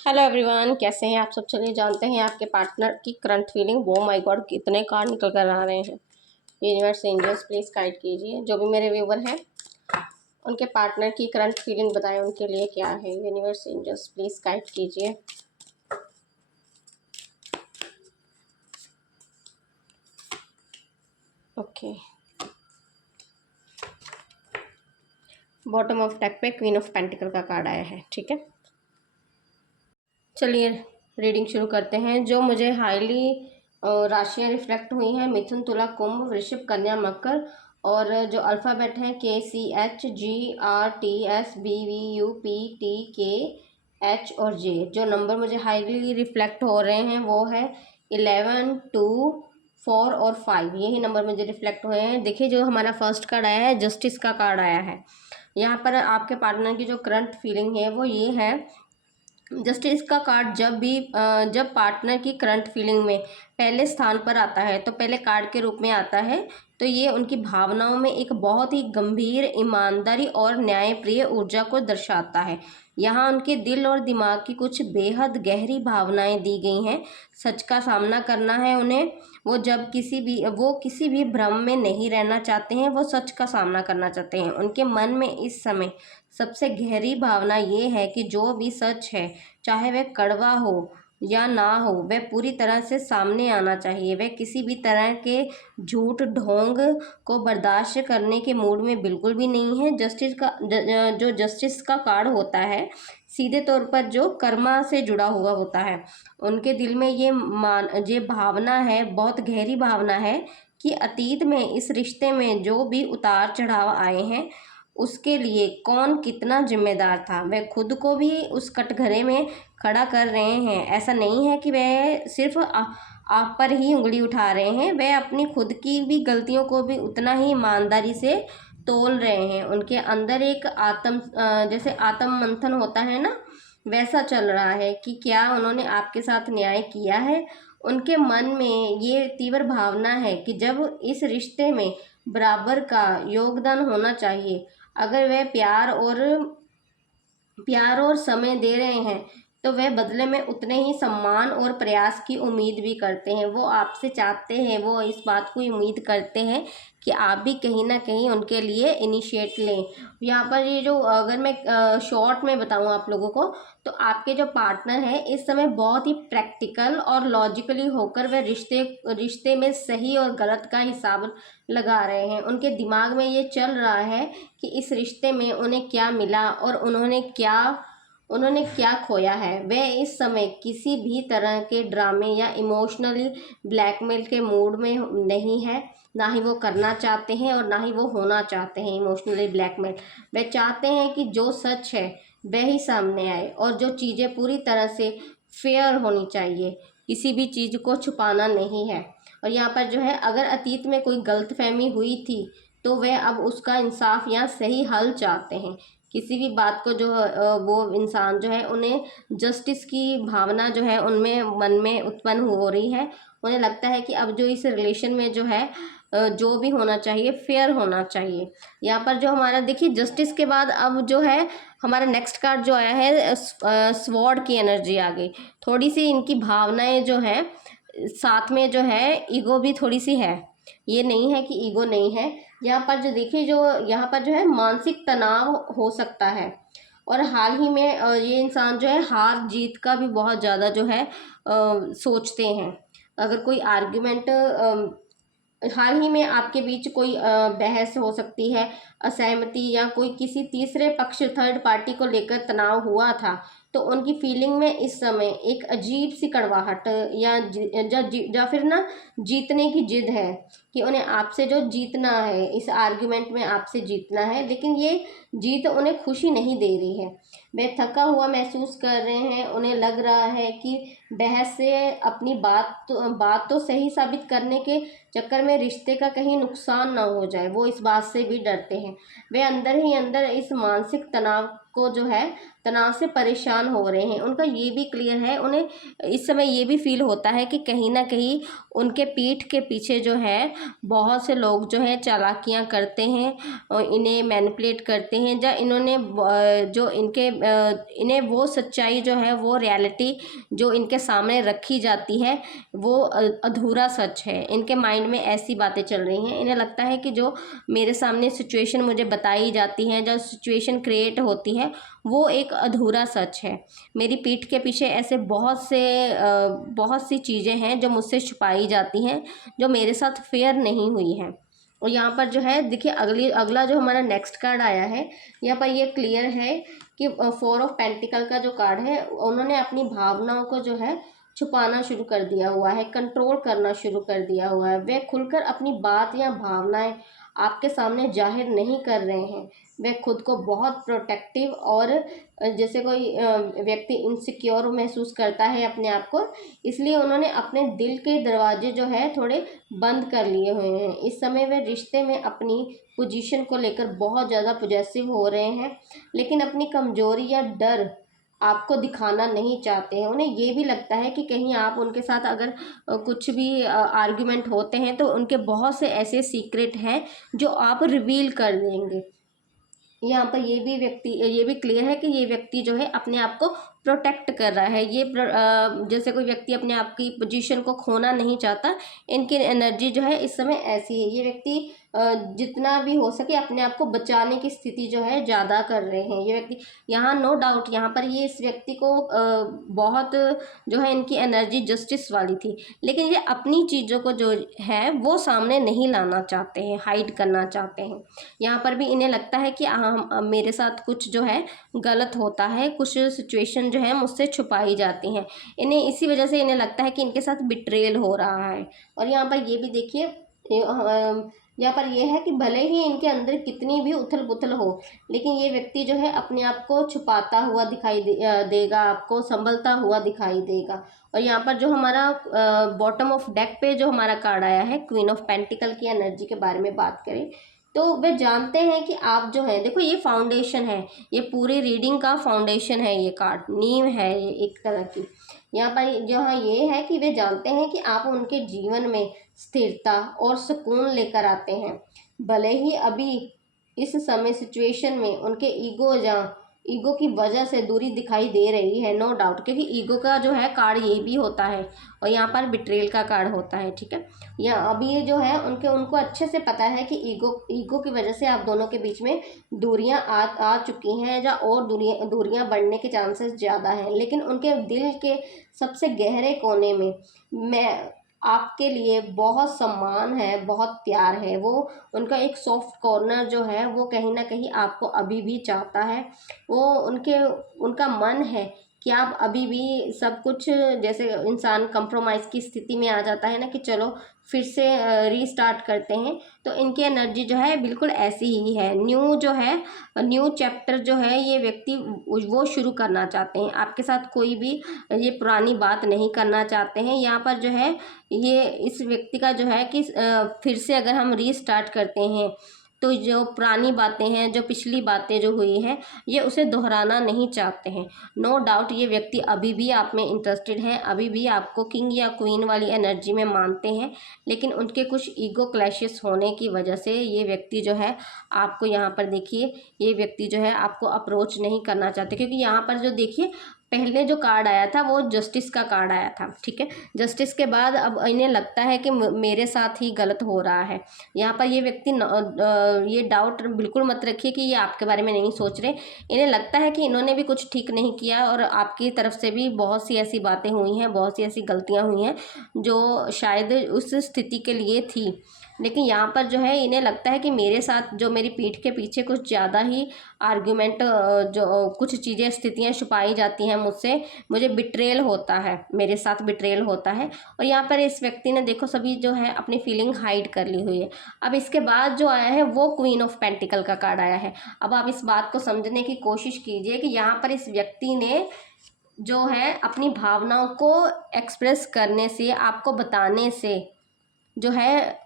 Hello everyone, कैसे हैं आप सब। चलिए जानते हैं आपके पार्टनर की करंट फीलिंग। वो माय गॉड, कितने कार्ड निकल कर आ रहे हैं। यूनिवर्स एंजल्स प्लीज़ गाइड कीजिए। जो भी मेरे व्यूवर हैं उनके पार्टनर की करंट फीलिंग बताएं, उनके लिए क्या है। यूनिवर्स एंजल्स प्लीज़ गाइड कीजिए। ओके, बॉटम ऑफ डेक पे क्वीन ऑफ पेंटिकल का कार्ड आया है। ठीक है, चलिए रीडिंग शुरू करते हैं। जो मुझे हाईली राशियाँ रिफ्लेक्ट हुई हैं, मिथुन, तुला, कुंभ, वृषभ, कन्या, मकर। और जो अल्फ़ाबेट हैं KCHGRTSBVUPTKH और J। जो नंबर मुझे हाईली रिफ्लेक्ट हो रहे हैं वो है 11, 2, 4 और 5। यही नंबर मुझे रिफ्लेक्ट हुए हैं। देखिए, जो हमारा फर्स्ट कार्ड आया है, जस्टिस का कार्ड आया है। यहाँ पर आपके पार्टनर की जो करंट फीलिंग है वो ये है। जस्टिस का कार्ड जब पार्टनर की करंट फीलिंग में पहले स्थान पर आता है तो पहले कार्ड के रूप में आता है, तो ये उनकी भावनाओं में एक बहुत ही गंभीर, ईमानदारी और न्यायप्रिय ऊर्जा को दर्शाता है। यहाँ उनके दिल और दिमाग की कुछ बेहद गहरी भावनाएं दी गई हैं। सच का सामना करना है उन्हें। वो किसी भी भ्रम में नहीं रहना चाहते हैं। वो सच का सामना करना चाहते हैं। उनके मन में इस समय सबसे गहरी भावना ये है कि जो भी सच है, चाहे वह कड़वा हो या ना हो, वह पूरी तरह से सामने आना चाहिए। वह किसी भी तरह के झूठ ढोंग को बर्दाश्त करने के मूड में बिल्कुल भी नहीं है। जो जस्टिस का कार्ड होता है, सीधे तौर पर जो कर्मा से जुड़ा हुआ होता है। उनके दिल में ये भावना है, बहुत गहरी भावना है कि अतीत में इस रिश्ते में जो भी उतार चढ़ाव आए हैं उसके लिए कौन कितना जिम्मेदार था। वह खुद को भी उस कटघरे में खड़ा कर रहे हैं। ऐसा नहीं है कि वह सिर्फ आप पर ही उंगली उठा रहे हैं, वह अपनी खुद की भी गलतियों को भी उतना ही ईमानदारी से तोल रहे हैं। उनके अंदर एक जैसे आत्म मंथन होता है ना, वैसा चल रहा है कि क्या उन्होंने आपके साथ न्याय किया है। उनके मन में ये तीव्र भावना है कि जब इस रिश्ते में बराबर का योगदान होना चाहिए, अगर वह प्यार और समय दे रहे हैं तो वह बदले में उतने ही सम्मान और प्रयास की उम्मीद भी करते हैं। वो आपसे चाहते हैं, वो इस बात को उम्मीद करते हैं कि आप भी कहीं ना कहीं उनके लिए इनिशिएट लें। यहाँ पर ये जो, अगर मैं शॉर्ट में बताऊँ आप लोगों को, तो आपके जो पार्टनर हैं इस समय बहुत ही प्रैक्टिकल और लॉजिकली होकर वह रिश्ते में सही और गलत का हिसाब लगा रहे हैं। उनके दिमाग में ये चल रहा है कि इस रिश्ते में उन्हें क्या मिला और उन्होंने क्या खोया है। वे इस समय किसी भी तरह के ड्रामे या इमोशनली ब्लैकमेल के मूड में नहीं है। ना ही वो करना चाहते हैं और ना ही वो होना चाहते हैं इमोशनली ब्लैकमेल। वे चाहते हैं कि जो सच है वह ही सामने आए और जो चीज़ें पूरी तरह से फेयर होनी चाहिए। किसी भी चीज़ को छुपाना नहीं है। और यहाँ पर जो है, अगर अतीत में कोई गलतफहमी हुई थी तो वह अब उसका इंसाफ या सही हल चाहते हैं। किसी भी बात को जो वो इंसान जो है, उन्हें जस्टिस की भावना जो है उनमें मन में उत्पन्न हो रही है। उन्हें लगता है कि अब जो इस रिलेशन में जो है जो भी होना चाहिए फेयर होना चाहिए। यहाँ पर जो हमारा देखिए, जस्टिस के बाद अब जो है हमारा नेक्स्ट कार्ड जो आया है, स्वॉर्ड की एनर्जी आ गई। थोड़ी सी इनकी भावनाएं जो है, साथ में जो है ईगो भी थोड़ी सी है। ये नहीं है कि ईगो नहीं है। यहाँ पर जो देखिए, जो यहाँ पर जो है मानसिक तनाव हो सकता है। और हाल ही में ये इंसान जो है हार जीत का भी बहुत ज़्यादा जो है सोचते हैं। अगर कोई आर्ग्यूमेंट हाल ही में आपके बीच कोई बहस हो सकती है, असहमति या कोई किसी तीसरे पक्ष, थर्ड पार्टी को लेकर तनाव हुआ था, तो उनकी फीलिंग में इस समय एक अजीब सी कड़वाहट या फिर ना जीतने की जिद है कि उन्हें आपसे जो जीतना है, इस आर्ग्यूमेंट में आपसे जीतना है। लेकिन ये जीत उन्हें खुशी नहीं दे रही है। वे थका हुआ महसूस कर रहे हैं। उन्हें लग रहा है कि बहस से अपनी बात तो सही साबित करने के चक्कर में रिश्ते का कहीं नुकसान ना हो जाए, वो इस बात से भी डरते हैं। वे अंदर ही अंदर इस मानसिक तनाव को जो है तनाव से परेशान हो रहे हैं। उनका ये भी क्लियर है, उन्हें इस समय ये भी फील होता है कि कहीं ना कहीं उनके पीठ के पीछे जो है बहुत से लोग जो है चालाकियां करते हैं और इन्हें मैनिपुलेट करते हैं, या इन्होंने जो इनके इन्हें वो सच्चाई जो है, वो रियलिटी जो इनके सामने रखी जाती है वो अधूरा सच है। इनके माइंड में ऐसी बातें चल रही हैं, इन्हें लगता है कि जो मेरे सामने सिचुएशन मुझे बताई जाती है, जो सिचुएशन क्रिएट होती है, वो एक अधूरा सच है। मेरी पीठ के पीछे ऐसे बहुत सी चीज़ें हैं जो मुझसे छुपाई जाती हैं, जो मेरे साथ फेयर नहीं हुई हैं। और यहाँ पर जो है देखिए, अगला जो हमारा नेक्स्ट कार्ड आया है, यहाँ पर ये क्लियर है कि 4 ऑफ पेंटिकल का जो कार्ड है, उन्होंने अपनी भावनाओं को जो है छुपाना शुरू कर दिया हुआ है, कंट्रोल करना शुरू कर दिया हुआ है। वे खुलकर अपनी बात या भावनाएं आपके सामने जाहिर नहीं कर रहे हैं। वे खुद को बहुत प्रोटेक्टिव और जैसे कोई व्यक्ति इनसिक्योर महसूस करता है अपने आप को, इसलिए उन्होंने अपने दिल के दरवाजे जो है थोड़े बंद कर लिए हुए हैं। इस समय वे रिश्ते में अपनी पोजीशन को लेकर बहुत ज़्यादा पॉजेसिव हो रहे हैं, लेकिन अपनी कमजोरी या डर आपको दिखाना नहीं चाहते हैं। उन्हें ये भी लगता है कि कहीं आप उनके साथ अगर कुछ भी आर्ग्यूमेंट होते हैं तो उनके बहुत से ऐसे सीक्रेट हैं जो आप रिवील कर देंगे। यहाँ पर ये भी क्लियर है कि ये व्यक्ति जो है अपने आप को प्रोटेक्ट कर रहा है। जैसे कोई व्यक्ति अपने आप की पोजीशन को खोना नहीं चाहता। इनकी एनर्जी जो है इस समय ऐसी है। ये व्यक्ति जितना भी हो सके अपने आप को बचाने की स्थिति जो है ज़्यादा कर रहे हैं ये व्यक्ति। यहाँ नो डाउट यहाँ पर ये इस व्यक्ति को बहुत जो है इनकी एनर्जी जस्टिस वाली थी, लेकिन ये अपनी चीज़ों को जो है वो सामने नहीं लाना चाहते हैं, हाइड करना चाहते हैं। यहाँ पर भी इन्हें लगता है कि मेरे साथ कुछ जो है गलत होता है, कुछ सिचुएशन जो है मुझसे छुपाई जाती हैं। इन्हें इसी वजह से इन्हें लगता है कि इनके साथ बिट्रेल हो रहा है। और यहाँ पर ये भी देखिए, यहाँ पर यह है कि भले ही इनके अंदर कितनी भी उथल पुथल हो, लेकिन ये व्यक्ति जो है अपने आप को छुपाता हुआ दिखाई देगा, आपको संभलता हुआ दिखाई देगा। और यहाँ पर जो हमारा बॉटम ऑफ डेक पे जो हमारा कार्ड आया है, क्वीन ऑफ पेंटिकल की एनर्जी के बारे में बात करें तो वे जानते हैं कि आप जो है, देखो ये फाउंडेशन है, ये पूरी रीडिंग का फाउंडेशन है, ये कार्ड नींव है ये एक तरह की। यहाँ पर जो है ये है कि वे जानते हैं कि आप उनके जीवन में स्थिरता और सुकून लेकर आते हैं। भले ही अभी इस समय सिचुएशन में उनके ईगो की वजह से दूरी दिखाई दे रही है, नो डाउट, क्योंकि ईगो का जो है कार्ड ये भी होता है और यहाँ पर बिट्रेल का कार्ड होता है, ठीक है। या अभी ये जो है उनको अच्छे से पता है कि ईगो की वजह से आप दोनों के बीच में दूरियां आ चुकी हैं, या और दूरियां बढ़ने के चांसेस ज़्यादा हैं, लेकिन उनके दिल के सबसे गहरे कोने में मैं आपके लिए बहुत सम्मान है, बहुत प्यार है। वो उनका एक सॉफ्ट कॉर्नर जो है वो कहीं ना कहीं आपको अभी भी चाहता है। वो उनका मन है कि आप अभी भी सब कुछ, जैसे इंसान कंप्रोमाइज़ की स्थिति में आ जाता है ना कि चलो फिर से रीस्टार्ट करते हैं, तो इनकी एनर्जी जो है बिल्कुल ऐसी ही है। न्यू चैप्टर जो है ये व्यक्ति वो शुरू करना चाहते हैं। आपके साथ कोई भी ये पुरानी बात नहीं करना चाहते हैं। यहाँ पर जो है ये इस व्यक्ति का जो है कि फिर से अगर हम रीस्टार्ट करते हैं तो जो पुरानी बातें हैं, जो पिछली बातें जो हुई हैं, ये उसे दोहराना नहीं चाहते हैं। नो डाउट ये व्यक्ति अभी भी आप में इंटरेस्टेड है, अभी भी आपको किंग या क्वीन वाली एनर्जी में मानते हैं, लेकिन उनके कुछ ईगो क्लैशेस होने की वजह से ये व्यक्ति जो है आपको, यहाँ पर देखिए, ये व्यक्ति जो है आपको अप्रोच नहीं करना चाहते, क्योंकि यहाँ पर जो देखिए पहले जो कार्ड आया था वो जस्टिस का कार्ड आया था, ठीक है। जस्टिस के बाद अब इन्हें लगता है कि मेरे साथ ही गलत हो रहा है। यहाँ पर ये व्यक्ति ये डाउट बिल्कुल मत रखिए कि ये आपके बारे में नहीं सोच रहे। इन्हें लगता है कि इन्होंने भी कुछ ठीक नहीं किया और आपकी तरफ से भी बहुत सी ऐसी बातें हुई हैं, बहुत सी ऐसी गलतियाँ हुई हैं जो शायद उस स्थिति के लिए थी। लेकिन यहाँ पर जो है इन्हें लगता है कि मेरे साथ जो मेरी पीठ के पीछे कुछ ज़्यादा ही आर्ग्यूमेंट, जो कुछ चीज़ें, स्थितियाँ छुपाई जाती हैं मुझसे, मुझे बिट्रेल होता है, मेरे साथ बिट्रेल होता है। और यहाँ पर इस व्यक्ति ने देखो सभी जो है अपनी फीलिंग हाइड कर ली हुई है। अब इसके बाद जो आया है वो क्वीन ऑफ पेंटिकल का कार्ड आया है। अब आप इस बात को समझने की कोशिश कीजिए कि यहाँ पर इस व्यक्ति ने जो है अपनी भावनाओं को एक्सप्रेस करने से, आपको बताने से जो है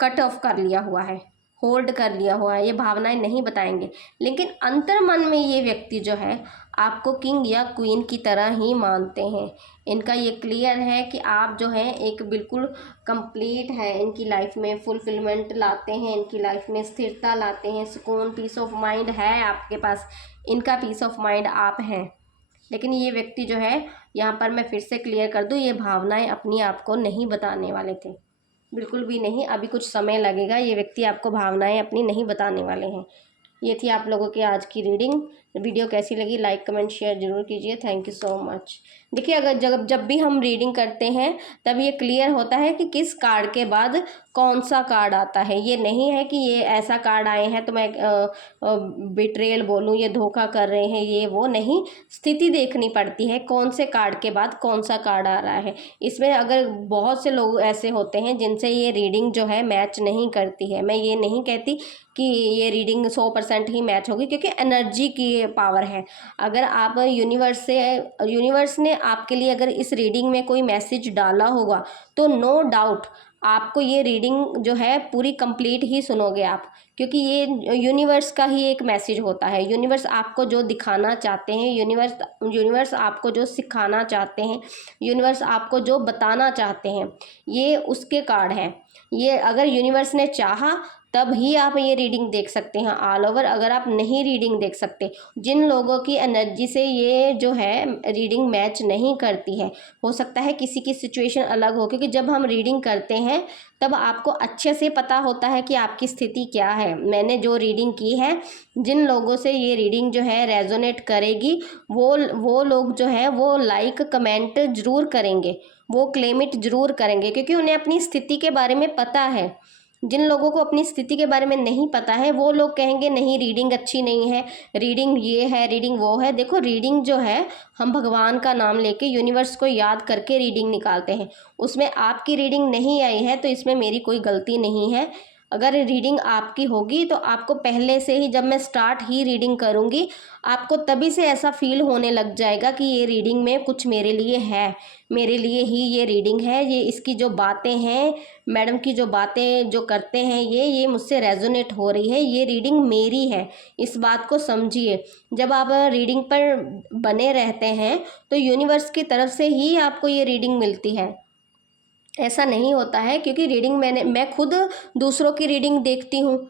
कट ऑफ कर लिया हुआ है। होल्ड कर लिया हुआ है, ये भावनाएं नहीं बताएंगे, लेकिन अंतर मन में ये व्यक्ति जो है आपको किंग या क्वीन की तरह ही मानते हैं। इनका ये क्लियर है कि आप जो है एक बिल्कुल कंप्लीट है, इनकी लाइफ में फुलफिलमेंट लाते हैं, इनकी लाइफ में स्थिरता लाते हैं, सुकून, पीस ऑफ माइंड है आपके पास, इनका पीस ऑफ माइंड आप हैं। लेकिन ये व्यक्ति जो है, यहाँ पर मैं फिर से क्लियर कर दूँ, ये भावनाएं अपनी आप को नहीं बताने वाले थे, बिल्कुल भी नहीं। अभी कुछ समय लगेगा, ये व्यक्ति आपको भावनाएं अपनी नहीं बताने वाले हैं। ये थी आप लोगों की आज की रीडिंग। वीडियो कैसी लगी लाइक कमेंट शेयर जरूर कीजिए। Thank you so much. देखिए, अगर जब भी हम रीडिंग करते हैं तब ये क्लियर होता है कि किस कार्ड के बाद कौन सा कार्ड आता है। ये नहीं है कि ये ऐसा कार्ड आए हैं तो मैं बिट्रेयल बोलूँ, ये धोखा कर रहे हैं, ये वो नहीं। स्थिति देखनी पड़ती है कौन से कार्ड के बाद कौन सा कार्ड आ रहा है। इसमें अगर बहुत से लोग ऐसे होते हैं जिनसे ये रीडिंग जो है मैच नहीं करती है, मैं ये नहीं कहती कि ये रीडिंग 100% ही मैच होगी, क्योंकि एनर्जी की पावर है। अगर आप यूनिवर्स ने आपके लिए अगर इस रीडिंग में कोई मैसेज डाला होगा तो नो डाउट आपको ये रीडिंग जो है पूरी कंप्लीट ही सुनोगे आप, क्योंकि ये यूनिवर्स का ही एक मैसेज होता है। यूनिवर्स आपको जो दिखाना चाहते हैं, यूनिवर्स आपको जो सिखाना चाहते हैं, यूनिवर्स आपको जो बताना चाहते हैं, ये उसके कार्ड हैं। ये अगर यूनिवर्स ने चाहा तब ही आप ये रीडिंग देख सकते हैं ऑल ओवर। अगर आप नहीं रीडिंग देख सकते, जिन लोगों की एनर्जी से ये जो है रीडिंग मैच नहीं करती है, हो सकता है किसी की सिचुएशन अलग हो, क्योंकि जब हम रीडिंग करते हैं तब आपको अच्छे से पता होता है कि आपकी स्थिति क्या है। मैंने जो रीडिंग की है, जिन लोगों से ये रीडिंग जो है रेजोनेट करेगी, वो लोग जो है वो लाइक कमेंट ज़रूर करेंगे, वो क्लेम इट ज़रूर करेंगे, क्योंकि उन्हें अपनी स्थिति के बारे में पता है। जिन लोगों को अपनी स्थिति के बारे में नहीं पता है वो लोग कहेंगे नहीं रीडिंग अच्छी नहीं है, रीडिंग ये है, रीडिंग वो है। देखो, रीडिंग जो है हम भगवान का नाम लेके यूनिवर्स को याद करके रीडिंग निकालते हैं। उसमें आपकी रीडिंग नहीं आई है तो इसमें मेरी कोई गलती नहीं है। अगर रीडिंग आपकी होगी तो आपको पहले से ही, जब मैं स्टार्ट ही रीडिंग करूँगी, आपको तभी से ऐसा फील होने लग जाएगा कि ये रीडिंग में कुछ मेरे लिए है, मेरे लिए ही ये रीडिंग है। ये इसकी जो बातें हैं, मैडम की जो बातें जो करते हैं, ये मुझसे रेजोनेट हो रही है, ये रीडिंग मेरी है। इस बात को समझिए। जब आप रीडिंग पर बने रहते हैं तो यूनिवर्स की तरफ से ही आपको ये रीडिंग मिलती है। ऐसा नहीं होता है, क्योंकि रीडिंग मैं खुद दूसरों की रीडिंग देखती हूँ।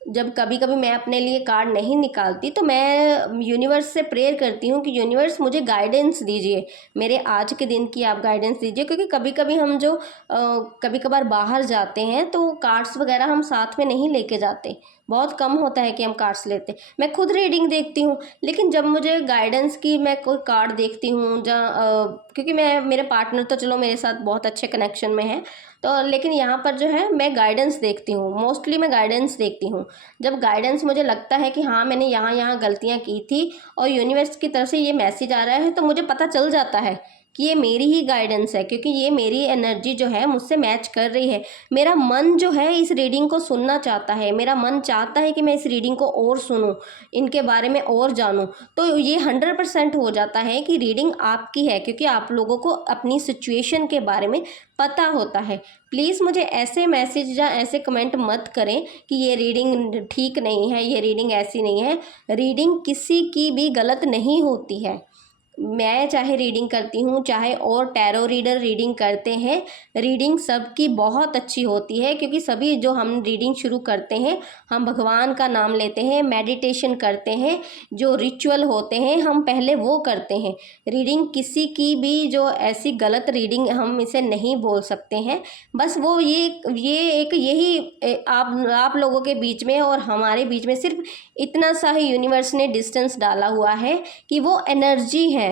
जब कभी कभी मैं अपने लिए कार्ड नहीं निकालती तो मैं यूनिवर्स से प्रेयर करती हूँ कि यूनिवर्स मुझे गाइडेंस दीजिए, मेरे आज के दिन की आप गाइडेंस दीजिए। क्योंकि कभी कभी हम जो कभी कभार बाहर जाते हैं तो कार्ड्स वगैरह हम साथ में नहीं लेके जाते, बहुत कम होता है कि हम कार्ड्स लेते। मैं खुद रीडिंग देखती हूँ, लेकिन जब मुझे गाइडेंस की मैं कोई कार्ड देखती हूँ क्योंकि मेरे पार्टनर तो चलो मेरे साथ बहुत अच्छे कनेक्शन में है, तो लेकिन यहाँ पर जो है मैं गाइडेंस देखती हूँ, मोस्टली मैं गाइडेंस देखती हूँ। जब गाइडेंस मुझे लगता है कि हाँ मैंने यहाँ गलतियाँ की थी और यूनिवर्स की तरफ से ये मैसेज आ रहा है, तो मुझे पता चल जाता है कि ये मेरी ही गाइडेंस है, क्योंकि ये मेरी एनर्जी जो है मुझसे मैच कर रही है। मेरा मन जो है इस रीडिंग को सुनना चाहता है, मेरा मन चाहता है कि मैं इस रीडिंग को और सुनूं, इनके बारे में और जानूं। तो ये 100% हो जाता है कि रीडिंग आपकी है, क्योंकि आप लोगों को अपनी सिचुएशन के बारे में पता होता है। प्लीज़ मुझे ऐसे मैसेज या ऐसे कमेंट मत करें कि ये रीडिंग ठीक नहीं है, ये रीडिंग ऐसी नहीं है। रीडिंग किसी की भी गलत नहीं होती है। मैं चाहे रीडिंग करती हूँ, चाहे और टैरो रीडर रीडिंग करते हैं, रीडिंग सबकी बहुत अच्छी होती है। क्योंकि सभी जो हम रीडिंग शुरू करते हैं, हम भगवान का नाम लेते हैं, मेडिटेशन करते हैं, जो रिचुअल होते हैं हम पहले वो करते हैं। रीडिंग किसी की भी जो ऐसी गलत रीडिंग हम इसे नहीं बोल सकते हैं। बस वो यही आप लोगों के बीच में और हमारे बीच में सिर्फ इतना सा ही यूनिवर्स ने डिस्टेंस डाला हुआ है कि वो एनर्जी है।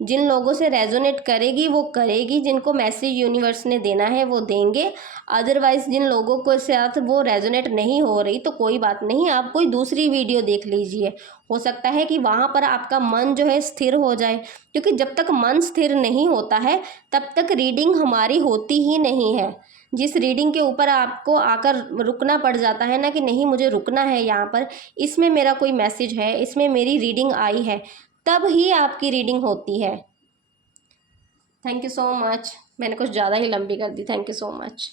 जिन लोगों से रेजोनेट करेगी वो करेगी, जिनको मैसेज यूनिवर्स ने देना है वो देंगे। अदरवाइज जिन लोगों को साथ वो रेजोनेट नहीं हो रही तो कोई बात नहीं, आप कोई दूसरी वीडियो देख लीजिए। हो सकता है कि वहाँ पर आपका मन जो है स्थिर हो जाए, क्योंकि जब तक मन स्थिर नहीं होता है तब तक रीडिंग हमारी होती ही नहीं है। जिस रीडिंग के ऊपर आपको आकर रुकना पड़ जाता है ना कि नहीं मुझे रुकना है, यहाँ पर इसमें मेरा कोई मैसेज है, इसमें मेरी रीडिंग आई है, तब ही आपकी रीडिंग होती है। Thank you so much. मैंने कुछ ज़्यादा ही लंबी कर दी। Thank you so much.